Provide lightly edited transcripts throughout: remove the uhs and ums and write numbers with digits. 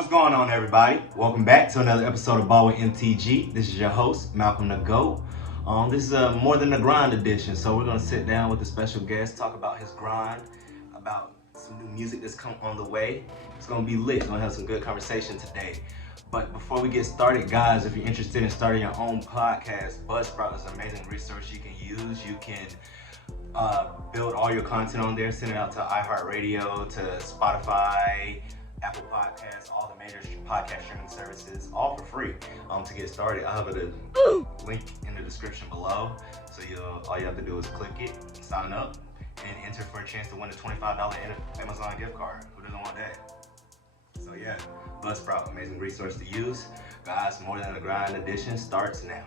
What's going on, everybody? Welcome back to another episode of Ball with MTG. This is your host, Malcolm the Goat. This is a More Than a Grind edition, so we're gonna sit down with a special guest, talk about his grind, about some new music that's come on the way. It's gonna be lit. We're gonna have some good conversation today. But before we get started, guys, if you're interested in starting your own podcast, Buzzsprout is an amazing resource you can use. You can build all your content on there, send it out to iHeartRadio, to Spotify, Apple Podcasts, all the major podcast streaming services, all for free. To get started, I have a link in the description below. So all you have to do is click it, sign up, and enter for a chance to win a $25 Amazon gift card. Who doesn't want that? So yeah, Buzzsprout, amazing resource to use. Guys, More Than a Grind edition starts now.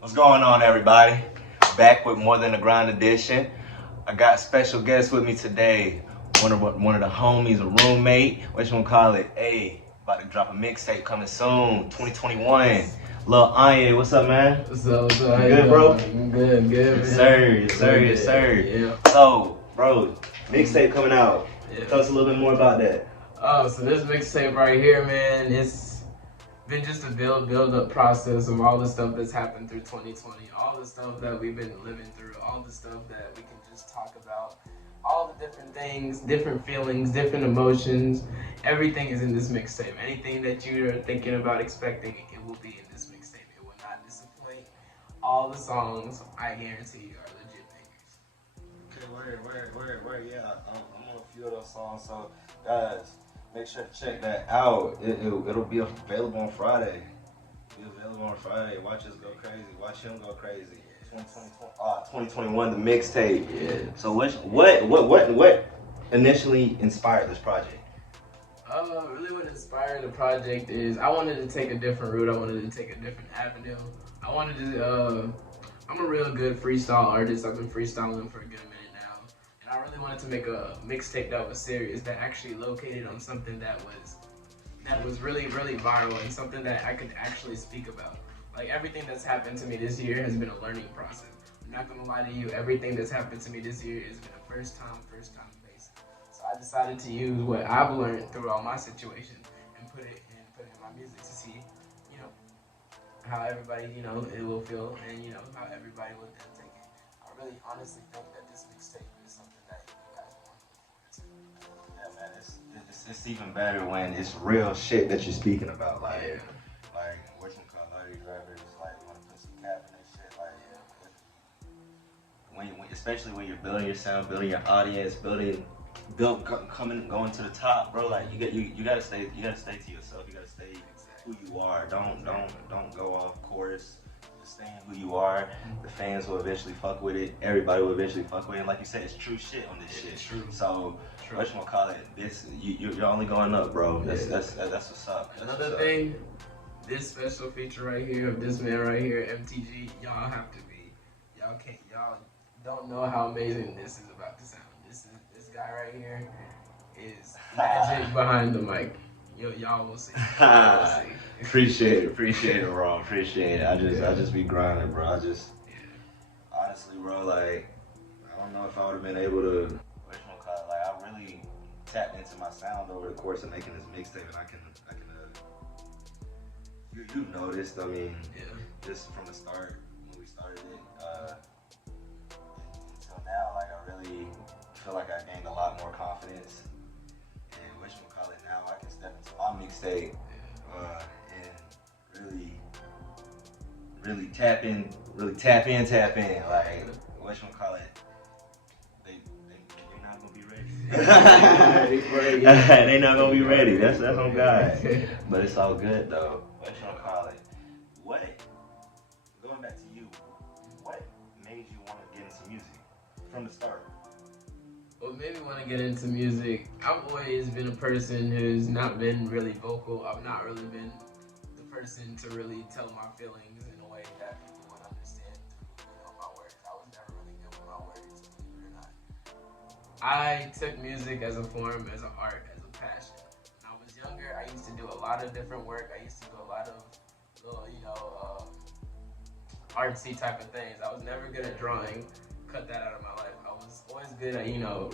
What's going on, everybody? Back with More Than a Grind edition. I got special guests with me today. One of the homies, a roommate. What you gonna call it? Hey, about to drop a mixtape coming soon, 2021. Lil Onya, what's up, man? What's up? You good, bro? I'm good, Yes, sir. Yes, sir. Yeah. So, bro, mixtape coming out. Yeah. Tell us a little bit more about that. Oh, so this mixtape right here, man, it's been just a build up process of all the stuff that's happened through 2020, all the stuff that we've been living through, all the stuff that we can just talk about, all the different things, different feelings, different emotions. Everything is in this mixtape. Anything that you're thinking about expecting, it will be in this mixtape. It will not disappoint. All the songs, I guarantee you, are legit bangers. Okay, word. Yeah, I'm on a few of those songs. So, guys, make sure to check that out. It'll be available on Friday. Watch us go crazy. Watch him go crazy. 2021, the mixtape. Yeah. So what initially inspired this project? Really what inspired the project is I wanted to take a different route. I wanted to take a different avenue. I wanted to, I'm a real good freestyle artist. I've been freestyling for a good minute now. And I really wanted to make a mixtape that was serious, that actually located on something that was really, really viral and something that I could actually speak about. Like, everything that's happened to me this year has been a learning process. I'm not gonna lie to you, everything that's happened to me this year has been a first time basis. So I decided to use what I've learned through all my situations and put it in my music to see, how everybody, it will feel and, how everybody will then take it. I really honestly think that this mixtape is something that you guys want to look forward to. Yeah, man, it's even better when it's real shit that you're speaking about. Like, Yeah. like what you call these rappers, like, want to put some cap in this shit. Like, especially when you're building your sound, building your audience, going to the top, bro. Like, you gotta stay to yourself. You gotta stay who you are. Don't go off course. Just stay in who you are. The fans will eventually fuck with it. Everybody will eventually fuck with it. And like you said, it's true shit on this shit. It's true. So what you gonna call it? You're only going up, bro. That's what's up. Another thing, this special feature right here of this man right here, MTG, y'all don't know how amazing this is about to sound. This guy right here is magic behind the mic. Y'all will see. Appreciate it, bro. Appreciate it. I just be grinding, bro. Honestly, bro, like, I don't know if I would have been able to, like, I really tapped into my sound over the course of making this mixtape, and I can you noticed, I mean, just from the start, when we started it, until now, like, I really feel like I gained a lot more confidence, and now I can step into my mixtape, and really tap in, like, they not gonna be ready. They not gonna be ready. That's on God. But it's all good though. Going back to you, what made you want to get into music from the start? What made me want to get into music, I've always been a person who's not been really vocal. I've not really been the person to really tell my feelings in a way that people would understand through, my words. I was never really good with my words, believe it or not. I took music as a form, as an art, as a passion. When I was younger, I used to do a lot of different work. I used to do a lot of little, artsy type of things. I was never good at drawing. Cut that out of my life. I was always good at,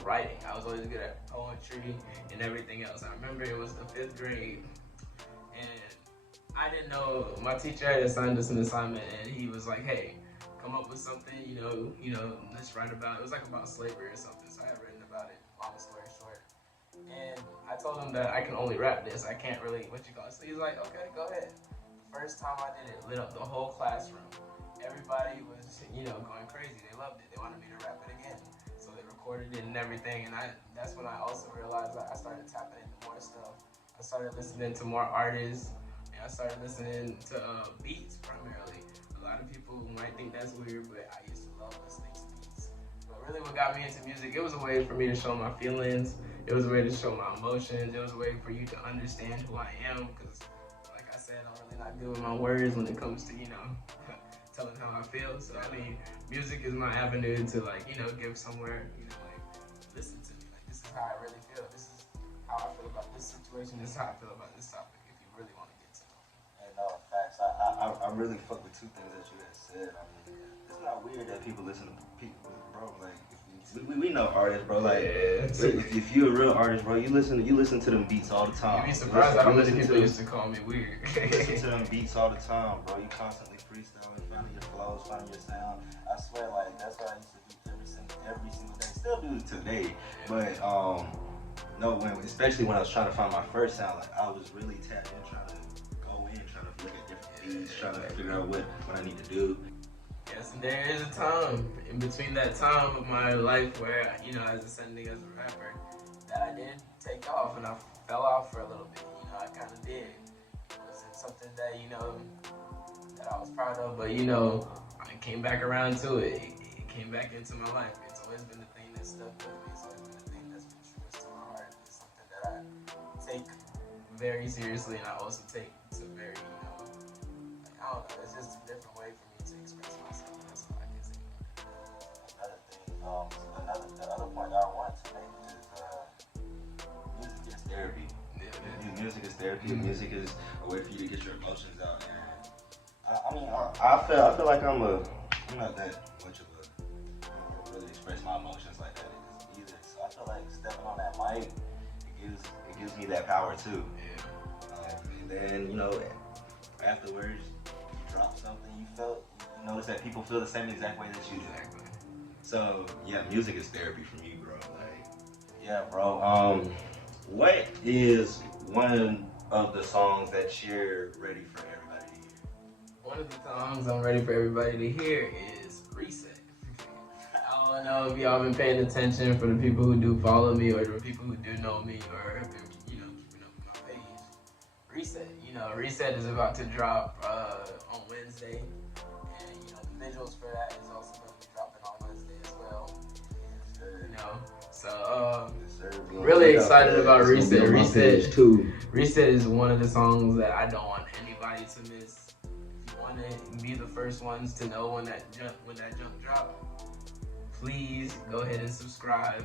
writing. I was always good at poetry and everything else. I remember it was the 5th grade, and I didn't know, my teacher had assigned us an assignment, and he was like, hey, come up with something, let's write about, it was like about slavery or something, so I had written about it, long story short. And I told him that I can only rap this, I can't really, so he's like, okay, go ahead. First time I did it, lit up the whole classroom. Everybody was, going crazy. They loved it. They wanted me to rap it again. So they recorded it and everything. And that's when I also realized that I started tapping into more stuff. I started listening to more artists. And I started listening to beats primarily. A lot of people might think that's weird, but I used to love listening to beats. But really what got me into music, it was a way for me to show my feelings. It was a way to show my emotions. It was a way for you to understand who I am. Because like I said, I'm really not good with my words when it comes to, telling how I feel. So music is my avenue to give somewhere, listen to me. Like, this is how I really feel. This is how I feel about this situation. This is how I feel about this topic. If you really want to get to know me. And no, facts. I really fuck with 2 things that you had said. I mean, it's not weird that people listen to people, bro. Like, we know artists, bro. Like, if you're a real artist, bro, you listen to them beats all the time. You'd be surprised how many people used to call me weird. You listen to them beats all the time, bro. You constantly freestyling, finding your flows, finding your sound. I swear, like, that's what I used to do every single day. Still do it today, but especially when I was trying to find my first sound, like I was really tapped in, trying to go in, trying to look at different beats, trying to figure out what I need to do. Yes, and there is a time in between that time of my life where, as ascending as a rapper, that I did take off and I fell off for a little bit. I kind of did. It wasn't something that, that I was proud of, but, I came back around to it. It came back into my life. It's always been the thing that stuck with me. It's always been the thing that's been truest to my heart. It's something that I take very seriously, and I also take to very, I don't know, it's just a different way for me to express myself. That's all I can say. Another thing, the other point I want to make is music is therapy. Music is therapy. Mm-hmm. Music is a way for you to get your emotions out. And I feel like I'm not that much of a really express my emotions like that either. So I feel like stepping on that mic, it gives me that power too. Yeah. And then afterwards, you drop something you notice that people feel the same exact way that you do. Exactly. So yeah, music is therapy for me, bro. Like, yeah, bro. What is one of the songs that you're ready for everybody to hear? One of the songs I'm ready for everybody to hear is Reset. I don't know if y'all been paying attention, for the people who do follow me or the people who do know me or have been, keeping up with my page. Reset. Reset is about to drop on Wednesday. And, the visuals for that is also going to be dropping on Wednesday as well. So, really excited about Reset. Reset is one of the songs that I don't want anybody to miss. If you want to be the first ones to know when that jump drop, please go ahead and subscribe.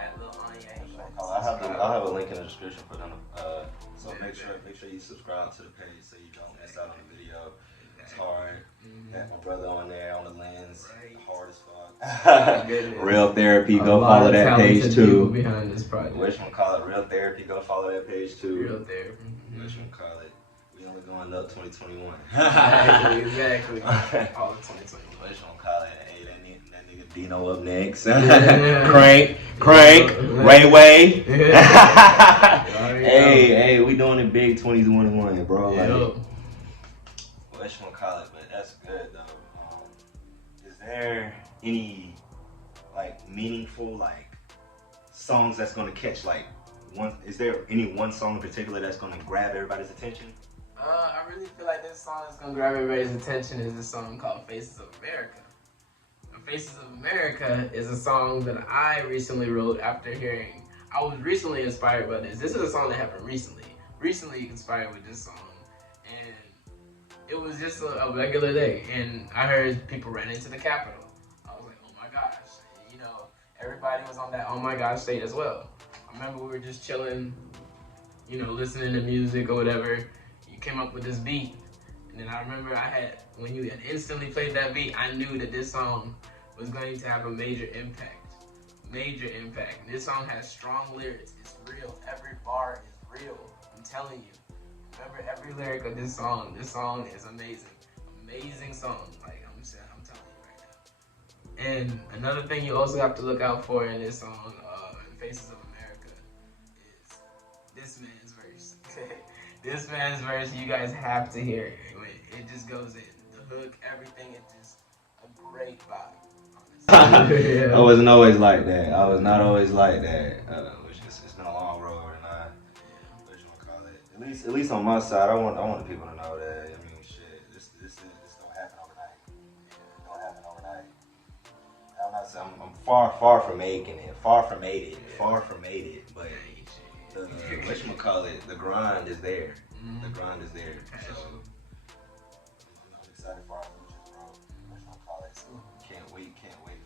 At Lil Onya. I'll have a link in the description for them. So make sure you subscribe to the page so you don't miss out on the video. It's hard. Got my brother on there on the lens. Hard as fuck. Real Therapy. Go follow that page too. Behind this project. Whatchamacallit, Real Therapy. Go follow that page too. Real Therapy. Whatchamacallit. We only going up 2021. Exactly. All of 2021. Whatchamacallit. Hey, that nigga Dino up next. Crank. Ray. Hey, we doing it big 2021, bro. Whatchamacallit, but that's good though. Is there any meaningful songs that's gonna catch one? Is there any one song in particular that's gonna grab everybody's attention? I really feel like this song that's gonna grab everybody's attention is a song called Faces of America. Faces of America is a song that I recently wrote after hearing. I was recently inspired by this. This is a song that happened recently. Recently inspired with this song. And it was just a regular day. And I heard people ran into the Capitol. I was like, oh my gosh. Everybody was on that oh my gosh state as well. I remember we were just chilling, listening to music or whatever. You came up with this beat. And I remember when you had instantly played that beat, I knew that this song was going to have a major impact. Major impact. This song has strong lyrics. It's real. Every bar is real. I'm telling you. Remember every lyric of this song. This song is amazing. Amazing song. Like I'm telling you right now. And another thing you also have to look out for in this song, in Faces of America, is this man's verse. This man's verse, you guys have to hear it. It just goes in. The hook, everything, it's just a great vibe. I wasn't always like that. I was not always like that. It's been a long road, and what you want to call it? At least on my side, I want the people to know that. I mean, shit, this don't happen overnight. It don't happen overnight. I'm not saying I'm far from making it, far from made it. But what you call it? The grind is there. The grind is there. So I'm excited for our future, bro. What you call it? Can't wait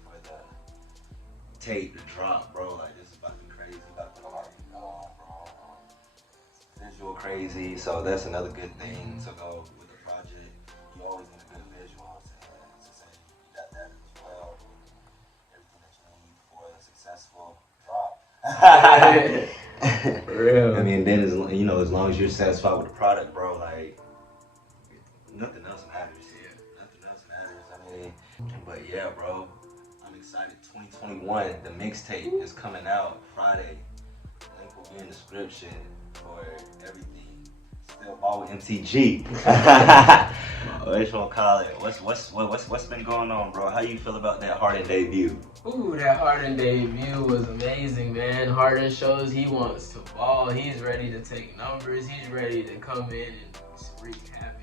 for the tape to drop, bro. Like, this is about to be crazy. About to put a lot of people on, bro. Visual crazy, so that's another good thing to go with the project. You always need a good visual to say you got that as well. Everything that you need for a successful drop. For real. I mean, then as long as you're satisfied with the product, bro, like nothing else matters. Nothing else matters. I mean, but yeah, bro, I'm excited. 2021, the mixtape is coming out Friday. Link will be in the description for everything. Still ball with MTG. What you want to call it? What's been going on, bro? How you feel about that Harden debut? Ooh, that Harden debut was amazing, man. Harden shows he wants to ball. He's ready to take numbers. He's ready to come in and wreak havoc.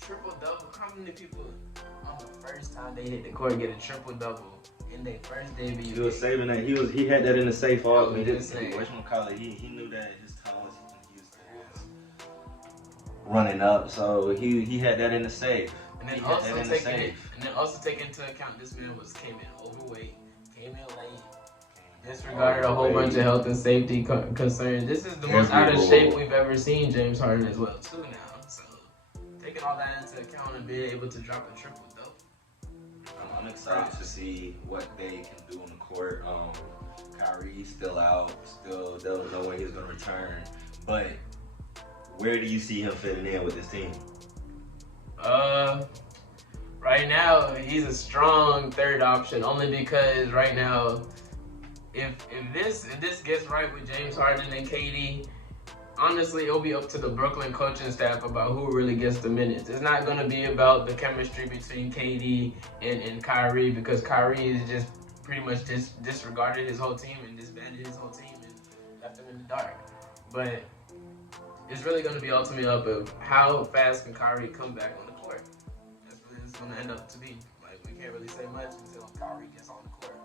Triple-double. How many people on the first time they hit the court get a triple-double in their first debut? He was saving that. He had that in the safe all. What you call it? He knew that his time was running up, so he had that in the safe. And then also take into account this man came in overweight, came in late, disregarded a whole bunch of health and safety concerns. This is the most out of shape we've ever seen James Harden as well too now. So taking all that into account and being able to drop a triple double. I'm excited to see what they can do on the court. Kyrie's still out, still don't know when he's gonna return, but where do you see him fitting in with this team? Right now he's a strong third option, only because right now, if this gets right with James Harden and KD, honestly it'll be up to the Brooklyn coaching staff about who really gets the minutes. It's not gonna be about the chemistry between KD and Kyrie, because Kyrie is just pretty much disregarded his whole team and disbanded his whole team and left them in the dark. But it's really going to be ultimately up of how fast can Kyrie come back on the court. That's what it's going to end up to be. Like, we can't really say much until Kyrie gets on the court.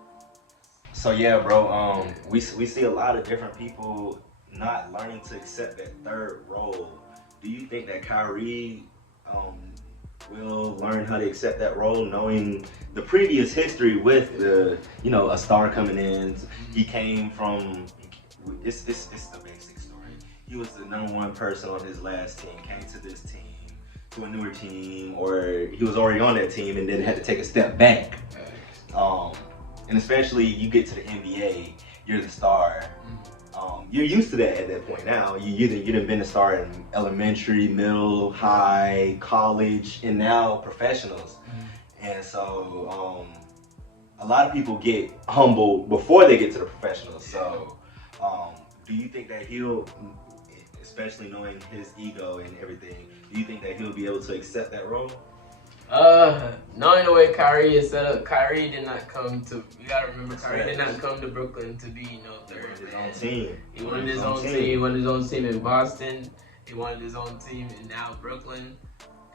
So yeah, bro. We see a lot of different people not learning to accept that third role. Do you think that Kyrie will learn how to accept that role, knowing the previous history with a star coming in? He came from it's the basic story. He was the #1 person on his last team, came to this team, to a newer team, or he was already on that team and then had to take a step back. And especially you get to the NBA, you're the star. You're used to that at that point now. You've been a star in elementary, middle, high, college, and now professionals. And so a lot of people get humbled before they get to the professionals. So do you think that he'll, especially knowing his ego and everything, do you think that he'll be able to accept that role? Knowing the way Kyrie is set up, Kyrie did not come to, you gotta remember, Kyrie did not come to Brooklyn to be third man. His own team. He wanted his own team. He wanted his own team in Boston. He wanted his own team in now Brooklyn.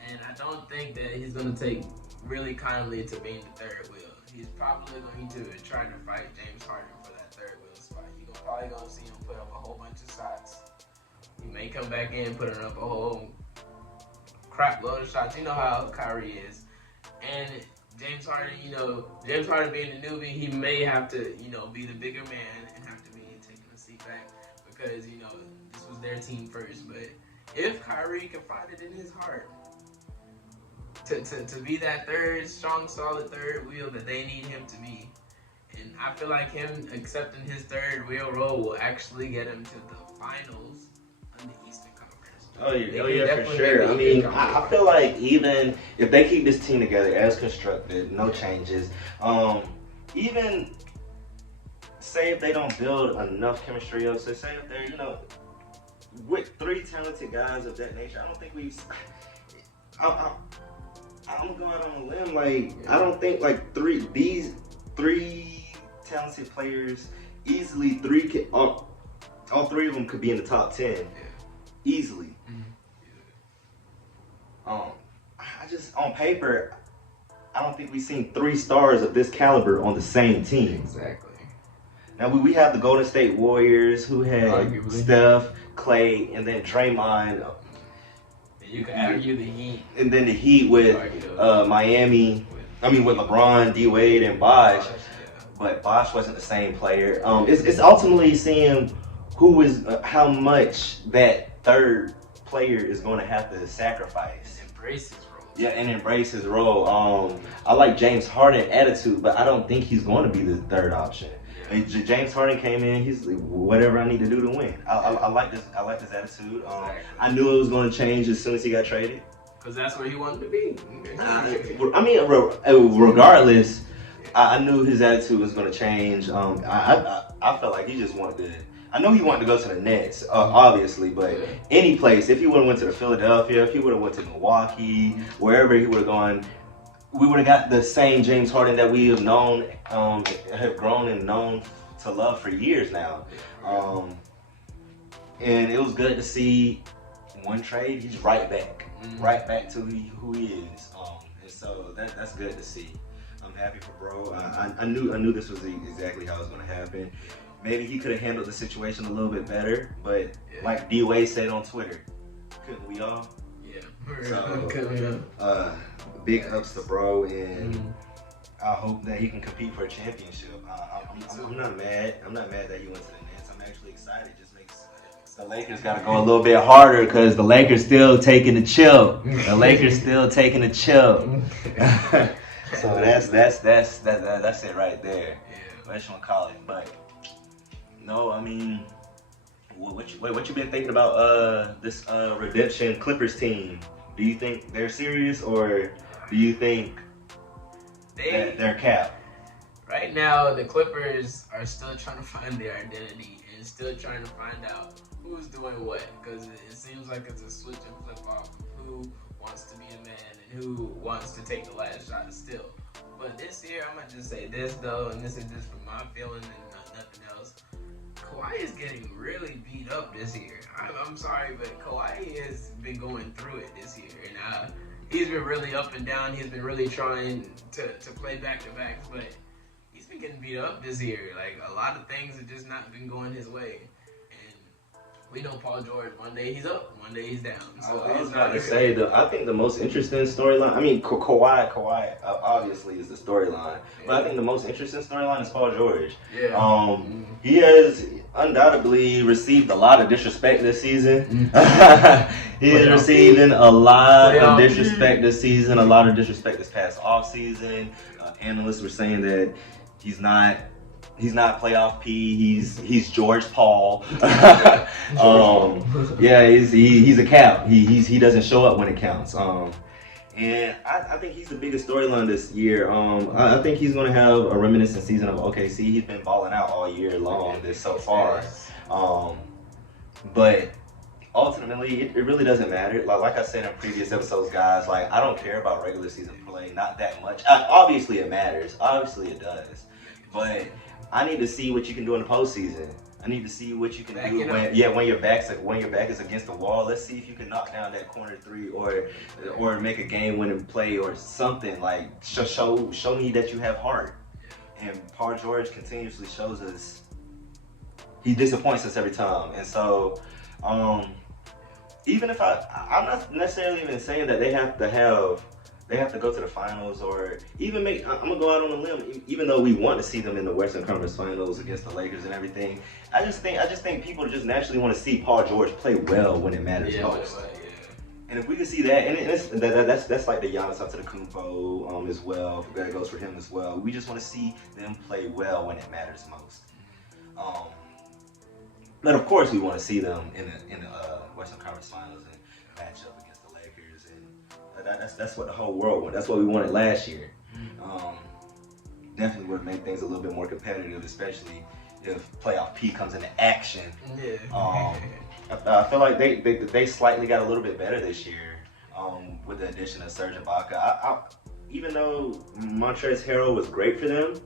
And I don't think that he's gonna take really kindly to being the third wheel. He's probably going to try to fight James Harden for that third wheel spot. You're probably gonna see him put up a whole bunch of shots. He may come back in putting up a whole crap load of shots. You know how Kyrie is. And James Harden, James Harden being the newbie, he may have to, be the bigger man and have to be taking a seat back because, this was their team first. But if Kyrie can find it in his heart to be that third, strong, solid third wheel that they need him to be. And I feel like him accepting his third wheel role will actually get him to the finals of the Eastern Conference. Oh yeah, for sure. I mean, I feel like even if they keep this team together as constructed, no changes, even say if they don't build enough chemistry up, so say if they're, with three talented guys of that nature, I don't think we've. I'm gonna go out on a limb. Like, I don't think like these three talented players easily all three of them could be in the top 10 easily. I just on paper, I don't think we've seen three stars of this caliber on the same team. Exactly. Now we have the Golden State Warriors who had Arguably. Steph, Clay, and then Draymond. You can argue the Heat. And then the Heat with Miami. I mean with LeBron, D Wade, and Bosh. But Bosh wasn't the same player. It's ultimately seeing who is how much that third player is going to have to sacrifice. Embrace his role. Yeah, and embrace his role. I like James Harden attitude, but I don't think he's going to be the third option. I mean, James Harden came in. He's like, whatever I need to do to win. I like this. I like this attitude. I knew it was going to change as soon as he got traded. Because that's where he wanted to be. I mean, regardless, I knew his attitude was going to change. I felt like he just wanted to. I know he wanted to go to the Nets, obviously, but any place. If he would have went to the Philadelphia, if he would have went to Milwaukee, wherever he would have gone, we would have got the same James Harden that we have known, have grown and known to love for years now. And it was good to see one trade, he's right back to who he is. And so that's good to see. I'm happy for bro. I knew this was exactly how it was going to happen. Maybe he could have handled the situation a little bit better, but like D Wade said on Twitter, couldn't we all? Yeah. So, big ups to bro, and I hope that he can compete for a championship. I'm not mad. I'm not mad that he went to the Nets. I'm actually excited. It just makes the Lakers got to go a little bit harder because the Lakers still taking the chill. The Lakers still taking the chill. So that's it right there. Whatchamacallit. But no, I mean, what you been thinking about this redemption Clippers team? Do you think they're serious, or do you think they're capped? Right now, the Clippers are still trying to find their identity and still trying to find out who's doing what, because it seems like it's a switch and flip off of who wants to be a man and who wants to take the last shot still. But this year, I'm going to just say this though, and this is just from my feeling and nothing else. Kawhi is getting really beat up this year. I'm sorry, but Kawhi has been going through it this year. And he's been really up and down. He's been really trying to play back-to-backs, but he's been getting beat up this year. Like, a lot of things have just not been going his way. We know Paul George, one day he's up, one day he's down. So I was about to say, I think the most interesting storyline, I mean, Kawhi obviously is the storyline, but I think the most interesting storyline is Paul George. Yeah. He has undoubtedly received a lot of disrespect this season. He is receiving a lot of disrespect this season, a lot of disrespect this past offseason. Analysts were saying that he's not playoff P. He's George Paul. Yeah, he's a cap. He doesn't show up when it counts. And I think he's the biggest storyline this year. I think he's going to have a reminiscent season of OKC. He's been balling out all year long so far. But ultimately, it really doesn't matter. Like I said in previous episodes, guys, like, I don't care about regular season play, not that much. Obviously, it matters. Obviously, it does. But I need to see what you can do in the postseason. I need to see what you can do when your back is against the wall. Let's see if you can knock down that corner three or make a game-winning play or something. Like, show me that you have heart. And Paul George continuously shows us. He disappoints us every time. And so, even if I'm not necessarily even saying that they have to go to the finals or even I'm gonna go out on a limb. Even though we want to see them in the Western Conference Finals against the Lakers and everything, I just think people just naturally want to see Paul George play well when it matters most. And if we can see that, and that's like the Giannis Antetokounmpo as well. That goes for him as well. We just want to see them play well when it matters most. But of course, we want to see them in the Western Conference Finals and match up against the Lakers, and that's what the whole world wanted. That's what we wanted last year. Definitely would make things a little bit more competitive, especially if playoff P comes into action. Yeah. I feel like they slightly got a little bit better this year with the addition of Serge Ibaka. Even though Montrezl Harrell was great for them,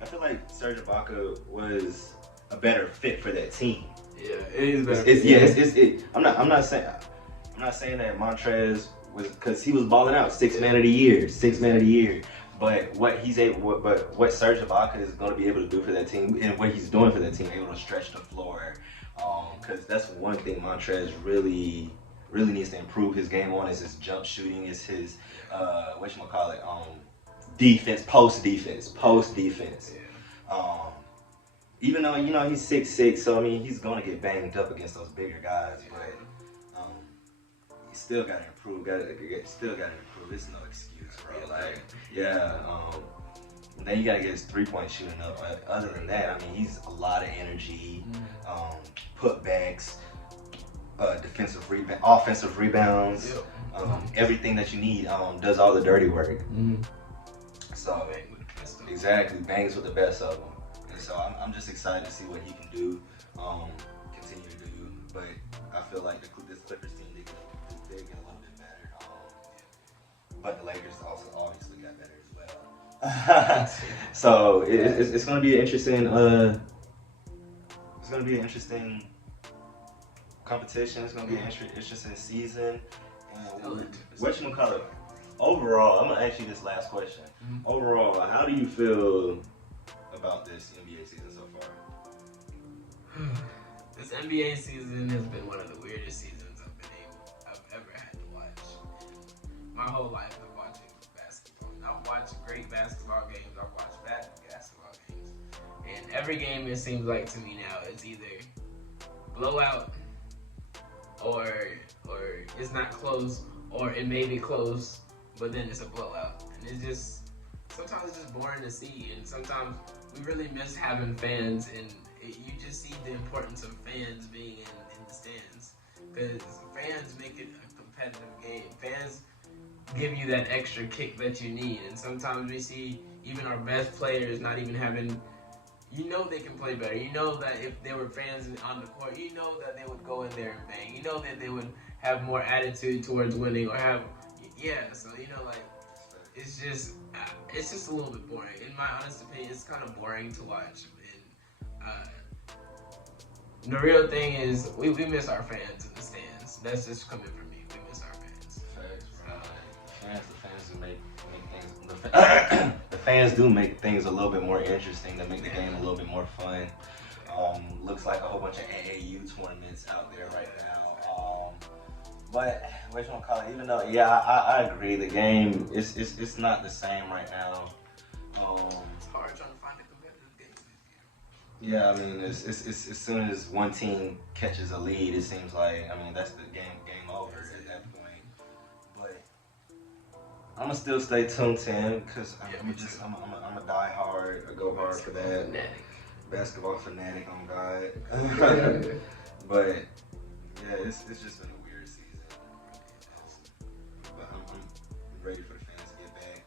I feel like Serge Ibaka was a better fit for that team. Yeah, it is better. I'm not saying that Montrez was, because he was balling out 6th man of the year. But what Serge Ibaka is going to be able to do for that team, and what he's doing for that team, able to stretch the floor, because that's one thing Montrez really needs to improve his game on, is his jump shooting, is his post defense. Even though he's 6'6", so I mean he's going to get banged up against those bigger guys, but he still got to improve. It's no excuse, bro. Like, then you got to get his 3-point shooting up. But other than that, I mean, he's a lot of energy, putbacks, offensive rebounds, everything that you need. Does all the dirty work. So exactly, bangs with the best of them. And so I'm just excited to see what he can do, continue to do. But I feel like this Clippers team, they get a little bit better. But the Lakers also obviously got better as well. So it's going to be an interesting. It's going to be an interesting competition. It's going to be an interesting season. Whatchamacallit? Overall, I'm gonna ask you this last question. Overall, how do you feel about this NBA season so far? This NBA season has been one of the weirdest seasons I've ever had to watch. My whole life of watching basketball. I've watched great basketball games. I've watched bad basketball games. And every game, it seems like to me now, it's either blowout or it's not close, or it may be close, but then it's a blowout. And it's just, sometimes it's just boring to see. And sometimes we really miss having fans, and you just see the importance of fans being in the stands. Because fans make it a competitive game. Fans give you that extra kick that you need. And sometimes we see even our best players not even having, they can play better. You know that if there were fans on the court, you know that they would go in there and bang. You know that they would have more attitude towards winning, or have, so it's just a little bit boring. In my honest opinion, it's kind of boring to watch. And the real thing is, we miss our fans in the stands. That's just coming from me. We miss our fans. Facts, bro. The fans do make things. The fans do make things a little bit more interesting. They make the game a little bit more fun. Looks like a whole bunch of AAU tournaments out there right now. But even though, I agree, the game it's not the same right now. It's hard trying to find a competitive game. Yeah, I mean, it's as soon as one team catches a lead, it seems like, that's the game over at that point. But I'm gonna still stay tuned in, because I'm a die hard, I go hard for that. Basketball fanatic on God. But yeah, it's just been a weird season. But I'm ready for the fans to get back.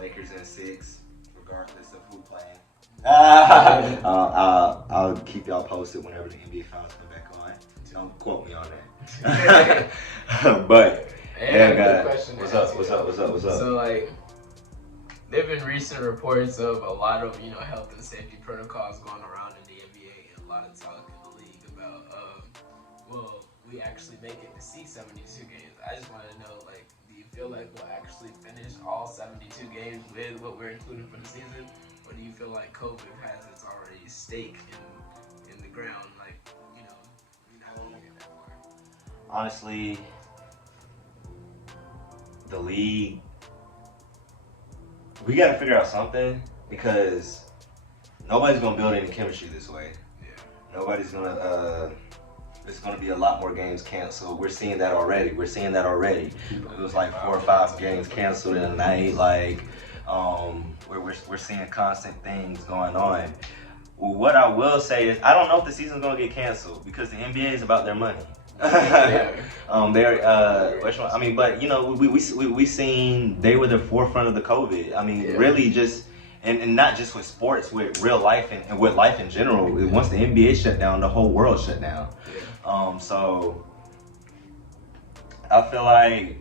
Lakers in 6, regardless of who playing. I'll keep y'all posted whenever the NBA Finals come back on. Don't quote me on that. But guys, what's up? So there have been recent reports of a lot of health and safety protocols going around in the NBA, and a lot of talk in the league about will we actually make it to see 72 games? I just want to know, do you feel like we'll actually finish all 72 games with what we're including for the season, or do you feel like COVID has its already stake in the ground? We're not going to get that far. Honestly, the league, we got to figure out something, because nobody's going to build any chemistry this way. Nobody's going to It's going to be a lot more games canceled. We're seeing that already. It was like 4 or 5 games canceled in a night. Like, we're seeing constant things going on. Well, what I will say is, I don't know if the season's going to get canceled because the NBA is about their money. I mean, but you know, we seen they were the forefront of the COVID. I mean, really just. And not just with sports, with real life and with life in general. Once the NBA shut down, the whole world shut down. So I feel like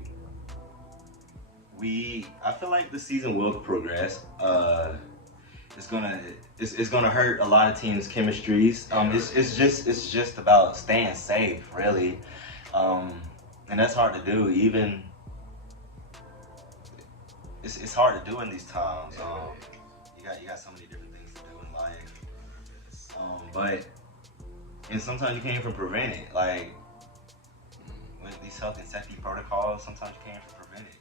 the season will progress. It's gonna hurt a lot of teams' chemistries. It's just about staying safe, really, and that's hard to do. Even it's hard to do in these times. You got so many different things to do in life, and sometimes you can't even prevent it. Like with these health and safety protocols, sometimes you can't even prevent it.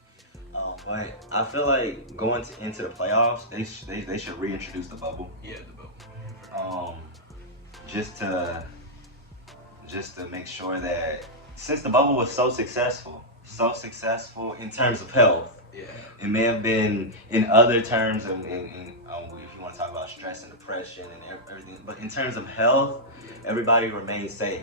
But I feel like going into the playoffs, they should reintroduce the bubble. Yeah, the bubble. Just to make sure that since the bubble was so successful in terms of health. Yeah. It may have been in other terms, if you want to talk about stress and depression and everything, but in terms of health, everybody remains safe.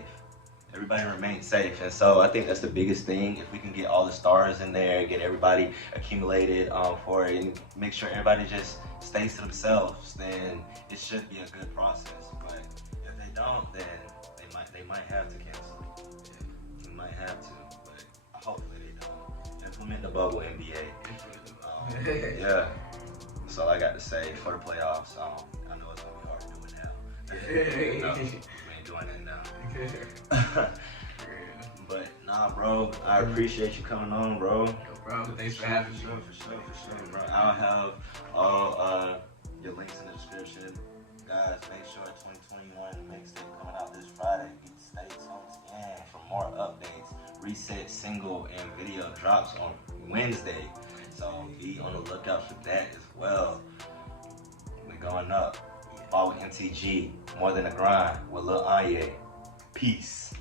And so I think that's the biggest thing. If we can get all the stars in there, get everybody accumulated for it, and make sure everybody just stays to themselves, then it should be a good process. But if they don't, then they might have to cancel. They might have to, but hopefully they don't. Implement the bubble NBA. Yeah. That's all I got to say for the playoffs. I know it's gonna be hard to do it now. We ain't doing it now. But nah, bro, I appreciate you coming on, bro. No problem. Thanks for having me. For sure, bro. I'll have all your links in the description. Guys, make sure 2021 Mixtape coming out this Friday. Stay tuned in for more updates. Reset single and video drops on Wednesday. So be on the lookout for that as well. We're going up. Follow MTG, More Than a Grind with Lil Onya. Peace.